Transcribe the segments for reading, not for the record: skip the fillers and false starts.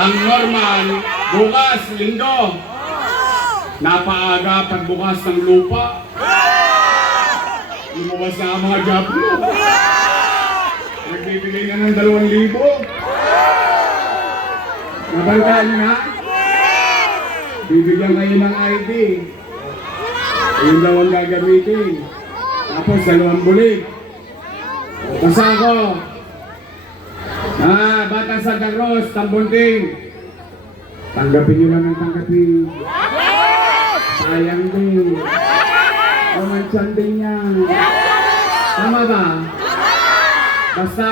Ang normal, bukas, linggo. Napaaga pagbukas ng lupa. Lumuwas na ang mga job mo. Nagbibigay na ng 2,000. Nabaltaan niyo na? Bibigyan kayo ng ID. Ayun daw ang gagamitin. Tapos 2 bulig. Basta ako. Batang Santa Cruz, Tambunting. Tanggapin nyo lang ang tanggapin. Sayang din. Kumansyan din yan. Tama ba? Basta,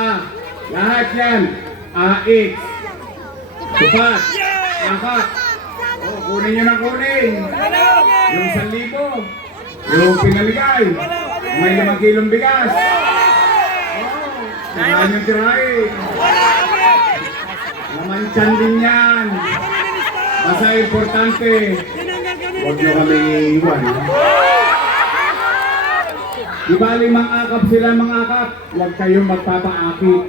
lahat yan. AX. Tupat. Yakat. Kunin nyo na kunin. Yung 1,000. Yung pinaligay. May 5 kilong bigas. Kailangan yung tirahin. Namansyan din yan. Basta importante. Huwag nyo kami iiwan. Di bali mang-akap sila mang-akap. Huwag kayong magpapaakit.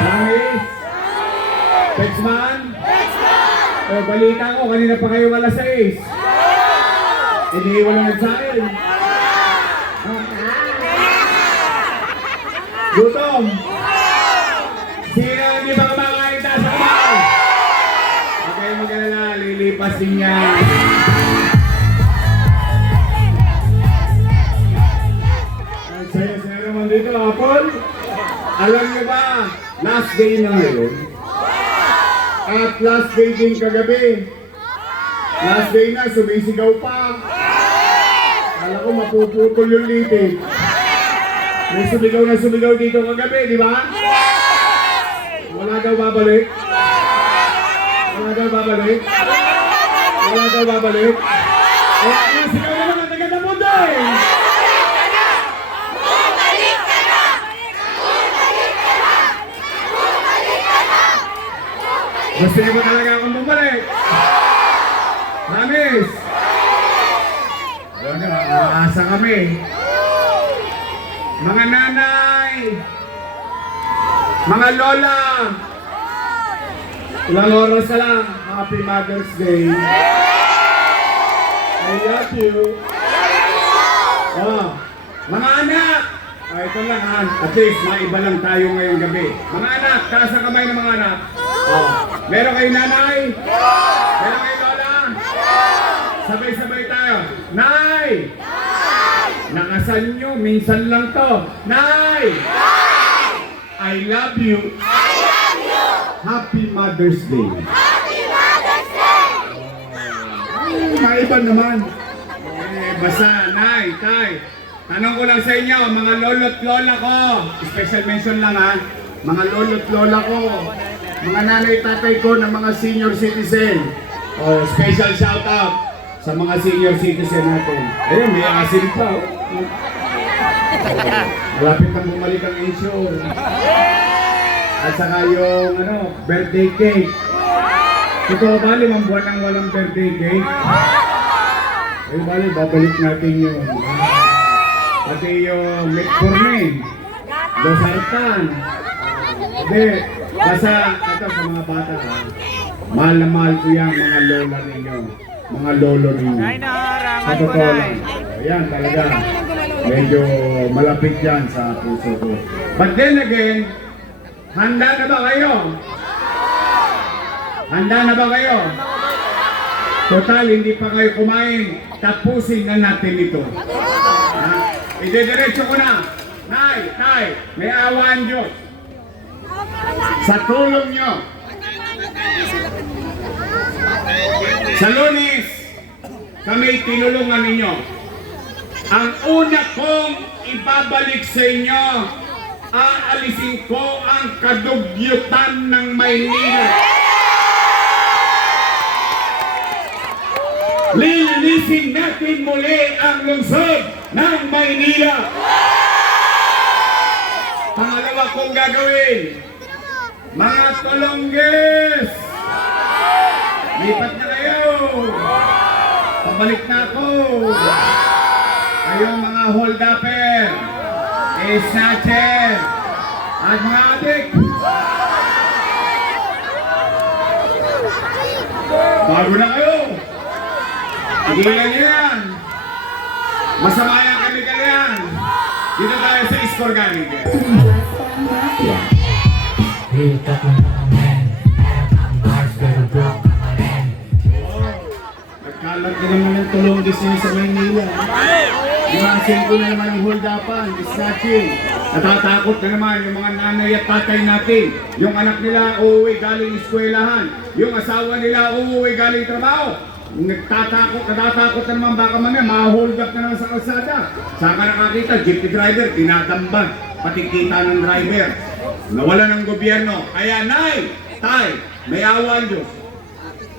Promise? Pexman? O balita ko, kanina pa kayo 6:00. Hindi wala nagsain. Gutom! Sino hindi ba kumakain taas sa kamay? Huwag kayong mag-alala, lilipas din yan. Ang saya-saya naman dito, Apol. Alam niyo ba, last day na ngayon. At last day din kagabi. Last day na, sumisigaw pa. Kala ko mapuputol yung litig. May sumigaw dito kagabi, di ba? Wala daw babalik. Wala daw babalik. Wala daw babalik. Wala na, sigaw naman ang taga ng mundo eh. Bumalik ka na! Bumalik ka na! Bumalik ka na! Gusto niyo ba talaga akong bumalik? Promise! Alam niyo, aasa kami. Mga nanay, mga lola, ilang oras na lang, Happy Mother's Day. I love you. Oh, mga anak, ito lang ha, at least maiba lang tayo ngayong gabi. Mga anak, taas ang kamay ng mga anak. Oh, meron kayo nanay? Meron kayo lola? Sabay-sabay tayo. Nay! Nakasan nyo, minsan lang to. Nay! I love you. I love you! Happy Mother's Day. Happy Mother's Day! Maiba naman. Basta, Nay, Tay. Tanong ko lang sa inyo, mga lolo't lola ko. Special mention lang ha. Mga lolo't lola ko. Mga nanay tatay ko ng mga senior citizen. Oh, special shout out sa mga senior citizen natin. Ayun, may asin pa. Oh. Malapit na bumalik ang insure. At saka yung birthday cake. Totoo ba 5 buwan ang walang birthday cake? Eh bali, babalik natin yung pati yung metformin, dosartan. Hindi, basta ito sa mga bata ha. Mahal na mahal ko yan mga lola ninyo. Mga lolo ninyo. Sa totoo lang. Ayan talaga. Medyo malapit yan sa puso ko. But then again, handa na ba kayo? Handa na ba kayo? Total, hindi pa kayo kumain. Tapusin na natin ito. Idediretso ko na. Nay, may awan Diyos. Sa tulong nyo. Sa Lunes, kami tinulungan ninyo. Ang una kong ibabalik sa inyo, aalisin ko ang kadugyutan ng Maynila. Lilinisin natin muli ang lungsod ng Maynila. Pangalawa kong gagawin, mga Tolongges, lipat na kayo. Pabalik na ako. Kayong mga hold-upper, snatcher, at mga adik. Bago na kayo. Tigilan niyo yan. Masama yan kami yan. Dito tayo sa score galing. Hikat ng mga men, ang bars pero broke na pa rin. Nagkalat na naman ng tulong disney sa Maynila. Imasin ko na naman yung hold-upan, snatching. Natatakot na naman yung mga nanay at tatay natin. Yung anak nila uuwi galing eskwelahan. Yung asawa nila uuwi galing trabaho. Natatakot na naman baka mamaya ma-hold up na naman sa kalsada. Saan ka nakakita? Jeepney driver, tinatambag. Pati kita ng driver. Nawala ng gobyerno. Kaya nay, tay, may awa ang Diyos.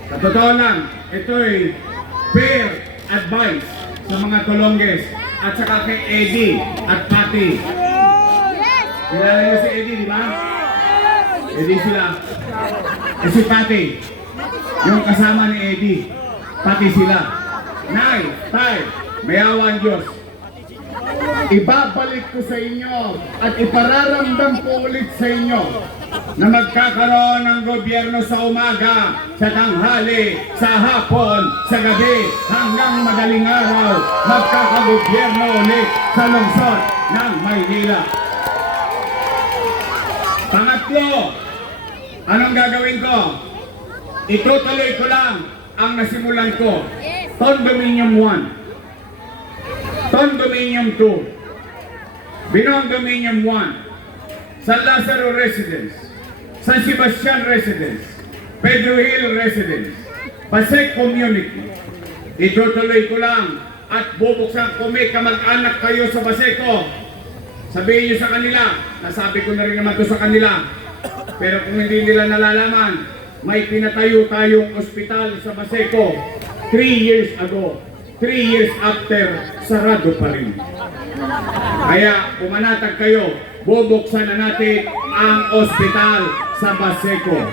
Sa totoo lang, ito'y fair advice sa mga tulongges at saka kay Eddie at Patty. Kilala niyo si Eddie, di ba? Eddie sila. E si Patty, yung kasama ni Eddie. Pati sila. Nay, tay, may awa ang Diyos. Ibabalik ko sa inyo at ipararamdam ko ulit sa inyo na magkakaroon ng gobyerno sa umaga, sa tanghali, sa hapon, sa gabi, hanggang madaling araw, magkakagobyerno ulit sa lungsod ng Maynila. Pangatlo, anong gagawin ko? Itutuloy ko lang ang nasimulan ko. Condominium 1, Condominium 2, Binondominium 1, San Lazaro Residence, San Sebastian Residence, Pedro Hill Residence, Pasay Community. Itutuloy ko lang at bubuksan ko may kamag-anak kayo sa Baseco. Sabihin nyo sa kanila, nasabi ko na rin naman to sa kanila, pero kung hindi nila nalalaman, may pinatayo tayong ospital sa Baseco 3 years ago. 3 years after, sarado pa rin. Kaya pumanatag kayo, bubuksan na natin ang ospital sa Baseco.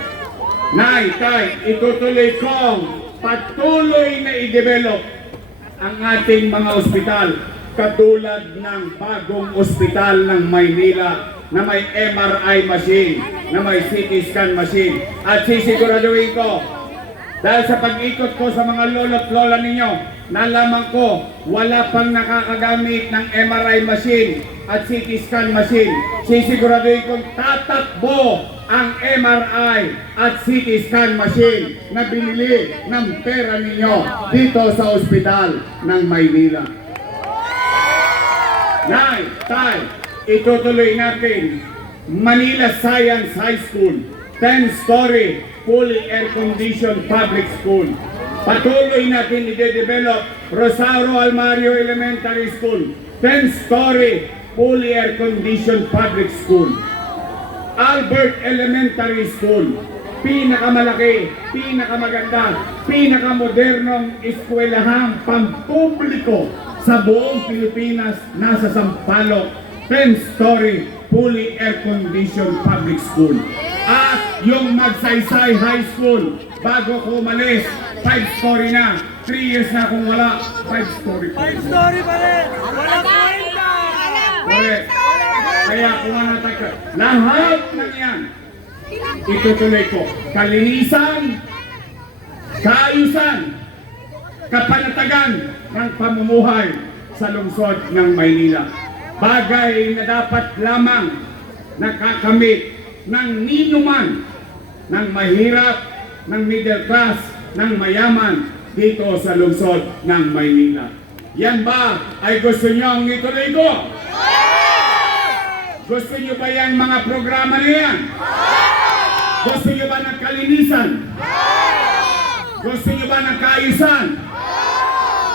Nay, tay, itutuloy kong patuloy na i-develop ang ating mga ospital katulad ng bagong ospital ng Maynila na may MRI machine, na may CT scan machine. At sisiguraduhin ko, dahil sa pag-ikot ko sa mga lolo't lola ninyo, nalaman ko wala pang nakakagamit ng MRI machine at CT scan machine. Sisiguraduhin kong tatakbo ang MRI at CT scan machine na binili ng pera ninyo dito sa ospital ng Maynila. Nay, tay, itutuloy natin Manila Science High School, 10-story, fully air-conditioned public school. Patuloy natin i-develop Rosario Almario Elementary School, 10-story, fully air-conditioned public school. Albert Elementary School, pinakamalaki, pinakamaganda, pinakamodernong eskwelahang pampubliko sa buong Pilipinas, nasa Sampaloc, 10-story, fully air-conditioned public school. At yung Magsaysay High School, bago ko umalis, 5-story na. 3 years na akong wala, 5-story pa rin. 5-story pa rin! Walang kwenta! Correct. Kaya pumanatag ka. Lahat ng yan, itutuloy ko. Kalinisan, kaayusan, kapanatagan ng pamumuhay sa lungsod ng Maynila. Bagay na dapat lamang nakakamit ng ninuman, ng mahirap, ng middle class, ng mayaman dito sa lungsod ng Maynila. Yan ba ay gusto nyo ang ituloy ko? Gusto nyo ba yung mga programa na yan? Gusto nyo ba ng kalinisan? Gusto nyo ba ng kaayusan?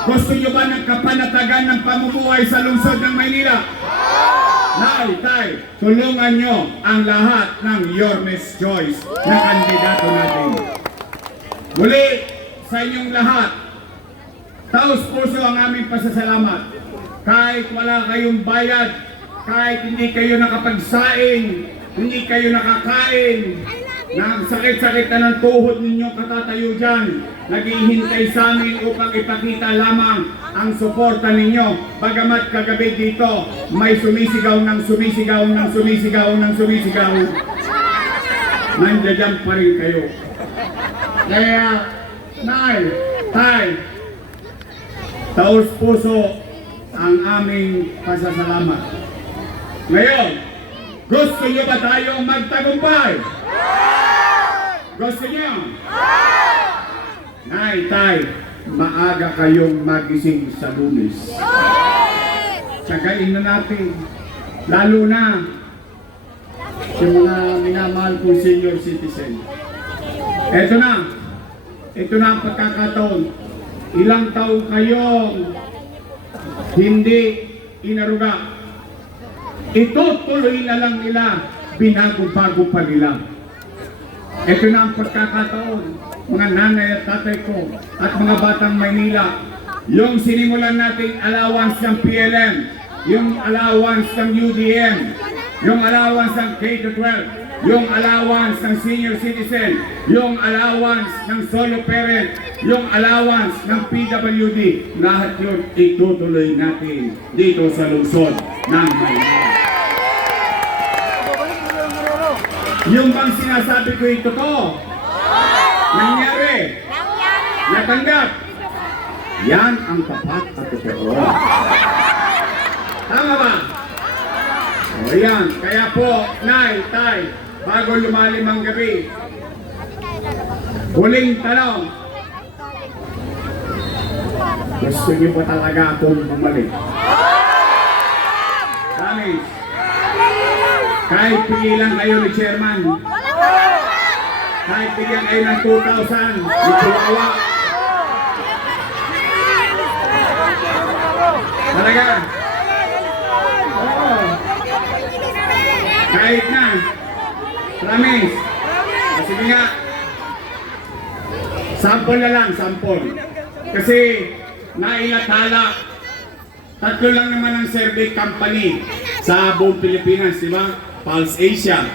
Gusto nyo ba ng kapanatagan ng pamumuhay sa lungsod ng Maynila? Nay, tay, tulungan nyo ang lahat ng Yormes Choice na kandidato natin. Muli, sa inyong lahat, taos puso ang aming pasasalamat. Kahit wala kayong bayad, kahit hindi kayo nakapagsaing, hindi kayo nakakain, na sakit-sakit na ng tuhod ninyo katatayo dyan, naghihintay sa amin upang ipakita lamang ang suporta ninyo. Bagamat kagabi dito, may sumisigaw ng sumisigaw ng sumisigaw ng sumisigaw, nandiyan pa rin kayo. Kaya Nay, tay, taos puso ang aming pasasalamat. Ngayon, gusto niyo ba tayong magtagumpay? Gusto niyo? Nay, tay, maaga kayong magising sa Lunes. Tsagain na natin. Lalo na sa mga minamahal kong senior citizen. Ito na ang pagkakataon. Ilang taon kayong hindi inaruga. Itutuloy na lang nila, binago-bago pa nila. Ito na ang pagkakataon, mga nanay at tatay ko at mga batang Maynila, yung sinimulan nating allowance ng PLM, yung allowance ng UDM, yung allowance ng K-12, yung allowance ng senior citizen, yung allowance ng solo parent, yung allowance ng PWD, lahat yun itutuloy natin dito sa lungsod ng Maynila. Yung bang sinasabi ko ito to? Nangyari? Natanggap? Yan ang tapat at totoo. Tama ba? O yan, kaya po, nay, tay, bago lumalim ang gabi, huling tanong, gusto niyo ba talaga akong bumalik? Promise. Kahit pigilan kayo ni Chairman, kahit bigyan kayo ng 2,000, ni Chihuahua. Talaga? Oo. Kahit na. Promise. Sige nga. Sample na lang, sample. Kasi nailathala. Tatlo lang naman ang survey company sa buong Pilipinas, di ba? Pulse Asia,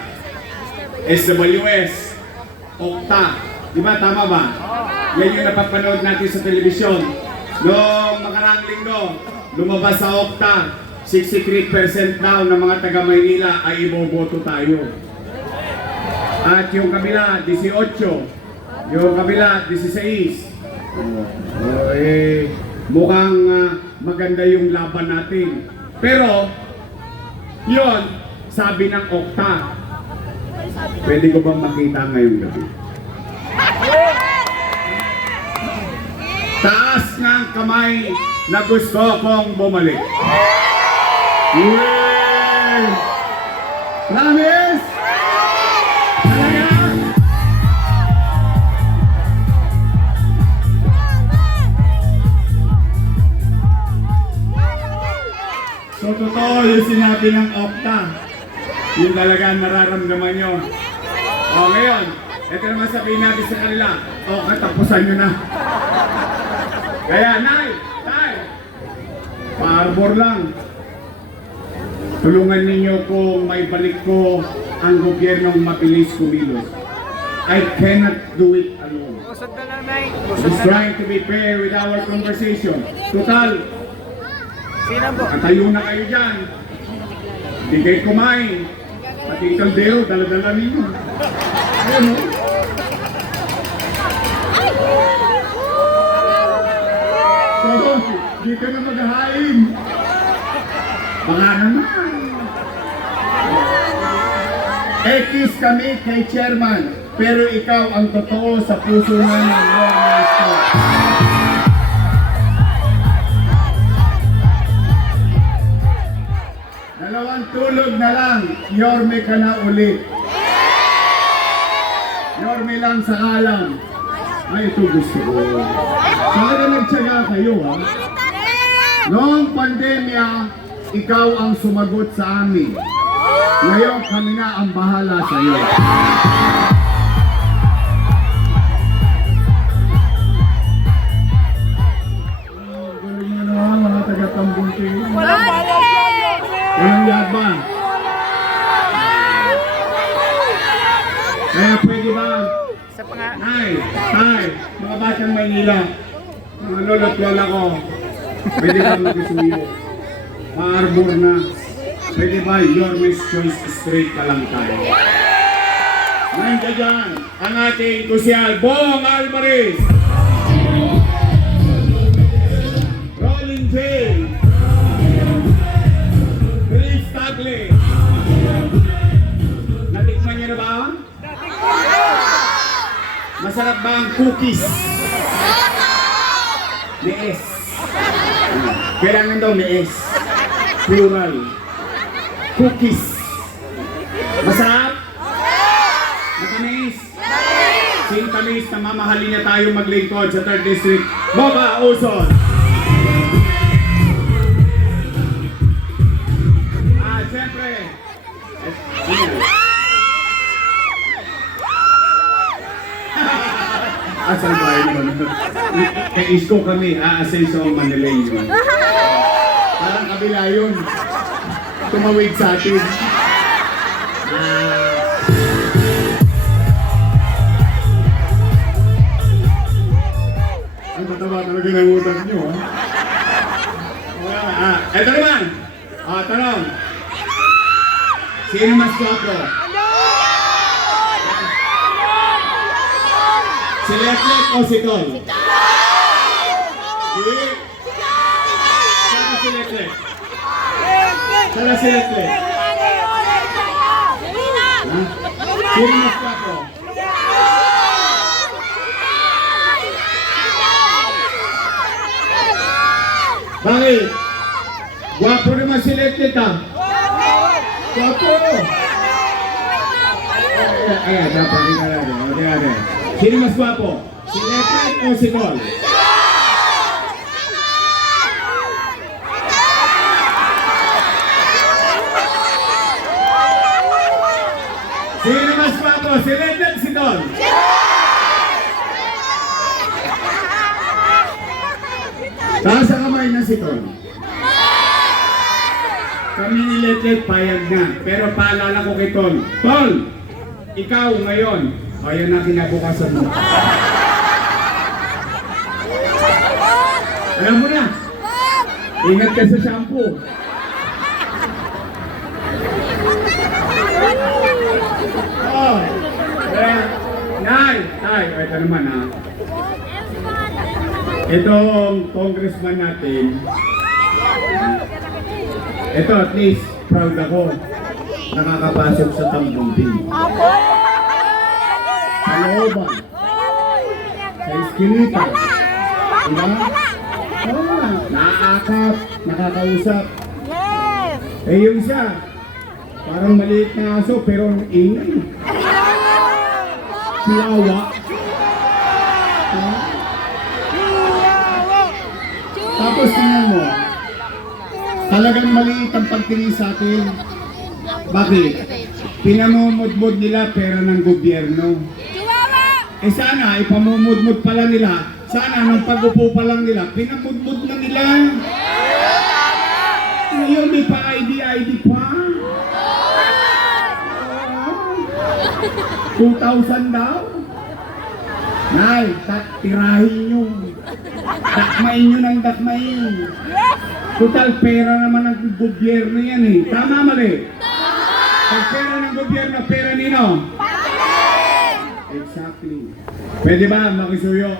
SWS, Okta. Di ba? Tama ba? Yan yung napapanood natin sa telebisyon. Noong makaraang linggo, lumabas sa Okta, 63% daw ng mga taga Maynila ay iboboto tayo. At yung kabila, 18. Yung kabila, 16. Mukhang maganda yung laban natin. Pero, yun, sabi ng Okta, pwede ko bang makita ngayong gabi? Taas ng kamay na gusto kong bumalik. Yay! Promise? Talaga? So, totoo yung sinabi ng Okta. Yung talaga nararamdaman nyo. O, ngayon, ito naman sabihin natin sa kanila, o, katapusan nyo na. Kaya, nay, tay, paarbor lang. Tulungan ninyo kung may balik ko ang gobyernong mabilis kumilos. I cannot do it alone. Just trying to be fair with our conversation. Total, katayo na kayo dyan. Hindi kayo kumain. Pati yung kaldero, dala-dala ninyo. Ayun o. So, dito na maghahain. Baka naman. Ekis kami kay Chairman, pero ikaw ang totoo sa puso namin. Dalawang tulog na lang, Yorme ka na ulit. Yorme lang sa alam. Ay, ito gusto ko. Sana nagtsaga kayo, ha? Noong pandemya, ikaw ang sumagot sa amin. Ngayon kami na ang bahala sa iyo. Galing nyo naman mga taga-Tambunti. Walang yaban. Kaya pwede ba? Nay, tay, mga batang Maynila, mga lolo't lola ko, pwede ba mag-isuyo? Paarbor na. Pwede ba Yorme's Choice straight ka lang tayo? Nandiyan dyan ang ating kusyal, Bong Alvarez! bang cookies? May S. Kailangan daw may S. Plural. Cookies. Masarap? Matamis? Sing tamis na mamahalin niya tayo maglingkod sa 3rd District. Boba Uson! Siyempre. Asal ba yun? Kay Isko kami, aasenso ang Manileño. Parang kabila yun. Tumawid sa atin. Ang mataba talaga ng utak nyo, ha? Eto naman! Tanong. Sino mas guwapo? Si Letlet o si Tol? Hindi. Sana si Letlet? Sana si Letlet? Ha? Sino mas guwapo? Bakit? Guwapo naman si Letlet, ha? Guwapo! Ayan, dapat kita lagi. Ayan. Sino mas guwapo? Si Letlet o si Tol? Sino mas guwapo? Si Letlet, si Tol? Taas ang kamay na si Tol. Kami ni Letlet payag na. Pero paalala ko kay Tol. Tol! Ikaw ngayon. Ayan na kinabukasan mo. Alam mo na. Ingat ka sa shampoo. Oh. Nay! Ito naman, ha. Itong congressman natin. Ito, at least, proud ako. Nakakapasok sa Tambumping. Sa looban. Sa iskinita. Diba? Oo, nakaakap, nakakausap. Eh yung isa, parang maliit na aso, pero ang ingay. Chihuahua. Tapos tingnan mo, talagang maliit ang pagtingin sa atin. Bakit? Pinamumudmud nila pera ng gobyerno. Eh sana, ipamumudmud pala nila. Sana, nung pag-upo pa lang nila, pinamudmud na nila. Ngayon, may pa-ID pa. 2,000 daw. Nay, tirahin nyo. Dakmain nyo ng dakmain. Total pera naman ng gobyerno yan, eh. Tama, mali? Pag pera ng gobyerno, pera nino? Exactly. Pwede ba makisuyo?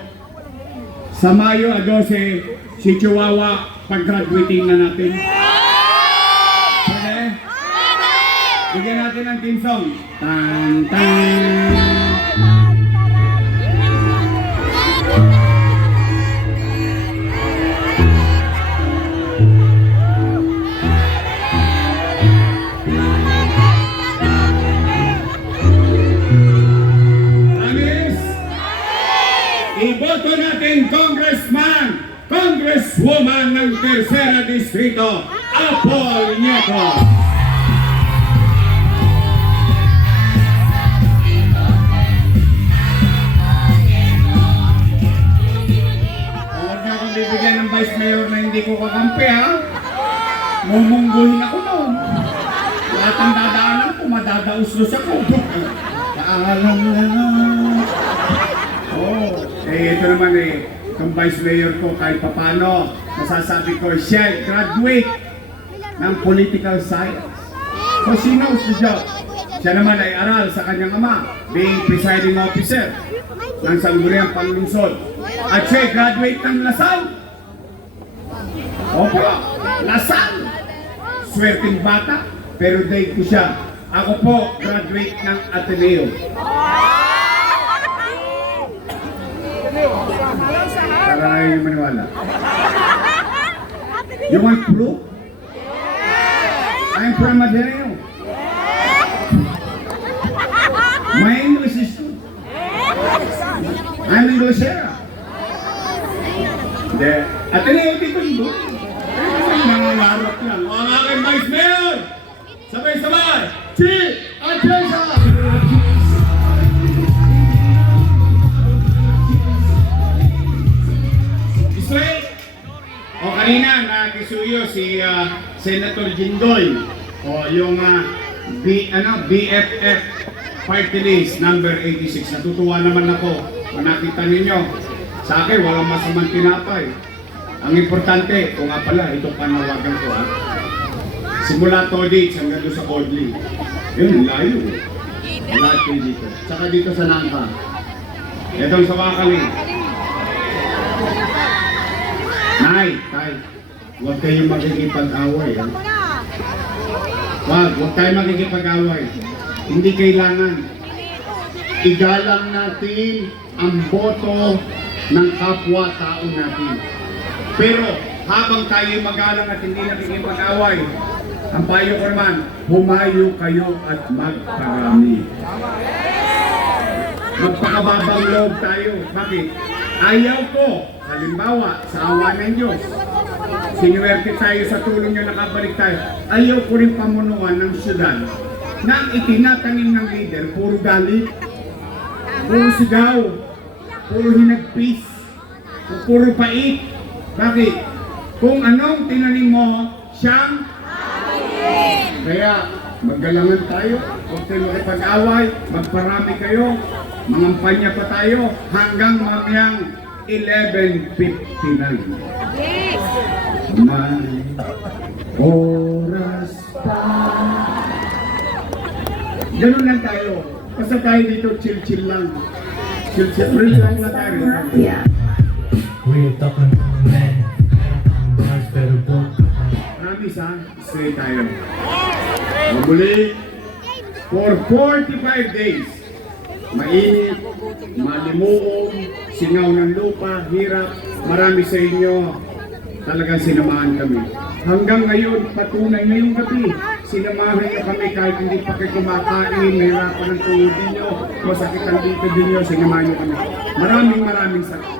Sa Mayo 12, si Chihuahua, pag-graduating na natin. Pwede? Bigyan natin ng team song. Tan, tan. Iboto natin congressman, congresswoman ng Tercera Distrito, Apol Nieto. Huwag na akong bibigyan ng vice mayor na hindi ko kakampi, ha? Mumungguhin ako noon. Lahat ang dadaanan ko, madadauslos ako. Paalam na. Eh, ito naman itong vice mayor ko kahit papano, masasabi ko, siya graduate ng political science. So she knows the job. Siya naman ay aral sa kanyang ama, being presiding officer ng Sangguniang Panlungsod. At siya graduate ng Lasal. Opo, Lasal. Swerting bata, pero dahil ko siya. Ako po, graduate ng Ateneo. niyo maniwala. You want proof? I'm from Ateneo. My English is good. I'm Englishera. Hindi. Ateneo dito dito. Nangangarap yan. Mga aking Vice Mayor! Sabay-sabay! Si Atienza! Israel! O kanina, nakisuyo si Senator Jinggoy. O yung BFF Party List number 86. Natutuwa naman ako. Kung nakita ninyo, sa akin walang masamang tinapay. Ang importante, kung nga pala, itong panawagan ko ha. Simula Todits hanggang doon sa Bodley. Yun, layo. Lahat kayo dito. Tsaka dito sa Nangka. Itong sa Wakali. Nay, tay, huwag kayong makikipag-away. Ha? Huwag tayong makikipag-away. Hindi kailangan. Igalang natin ang boto ng kapwa-tao natin. Pero habang tayo magalang at hindi nakikipag-away, ang payo ko naman, humayo kayo at magparami. Magpakababang loob tayo. Bakit? Ayaw ko, halimbawa, sa awa ng Diyos, sinuwerte tayo sa tulong nyo, nakabalik tayo. Ayaw ko rin pamunuan ng syudad na ang itinatanim ng leader, puro galit, puro sigaw, puro hinagpis, puro pait. Bakit? Kung anong tinanim mo, siyang kaya maggalangan tayo, huwag tayo makipag-away, magparami kayo, mangampanya pa tayo hanggang mamayang 11:59. Yes! May oras pa. Ganun lang tayo. Basta tayo dito, chill-chill lang. Chill-chill lang na tayo. Real talk ng mga men. Mars pero book. Promise ha, stay tayo. Muli, for 45 days, mainit, malimuong, singaw ng lupa, hirap, marami sa inyo talagang sinamahan kami. Hanggang ngayon, patunay ngayong gabi, sinamahan niyo kami kahit hindi pa kayo kumakain, nahirapan ng tuhod ninyo, masakit ang dito ninyo, sinamahan niyo kami. Maraming salamat.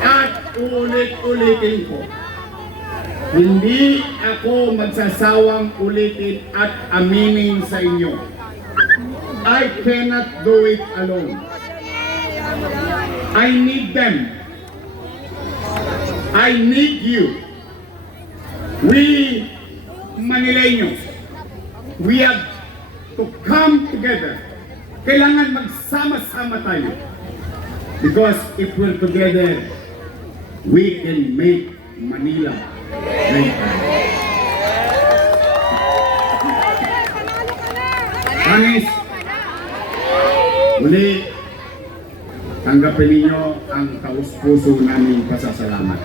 At ulit-ulitin ko, hindi ako magsasawang ulitin at aminin sa inyo. I cannot do it alone. I need them. I need you. We Manileños, we have to come together. Kailangan magsama-sama tayo. Because if we're together, we can make Manila great. Anis, uli, tanggapin ninyo ang taus-puso naming pasasalamat.